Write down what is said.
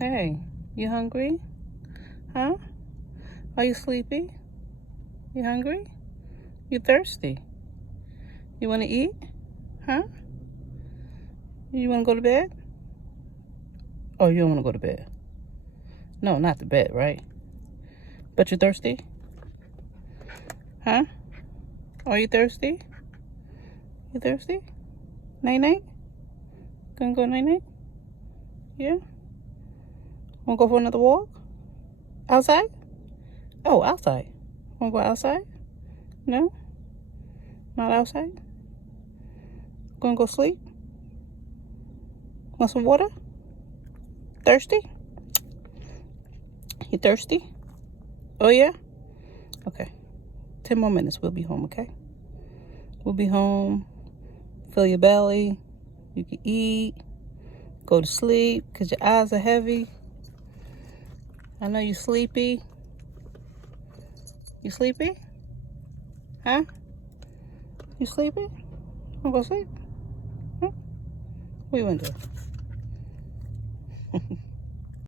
Hey, you hungry? Huh? Are you sleepy? You hungry? You thirsty? You want to eat? Huh? You want to go to bed? Oh, you don't want to go to bed. No, not to bed, right? But you thirsty? Huh? Are you thirsty? You thirsty? Night-night? Gonna go night-night? Yeah? Wanna go for another walk? Outside? Oh, outside. Wanna go outside? No? Not outside? Gonna go sleep? Want some water? Thirsty? You thirsty? Oh, yeah? Okay. 10 more minutes. We'll be home, okay? We'll be home. Fill your belly. You can eat. Go to sleep because your eyes are heavy. I know you're sleepy. You sleepy? Huh? You sleepy? Wanna go sleep? Huh? What you wanna do?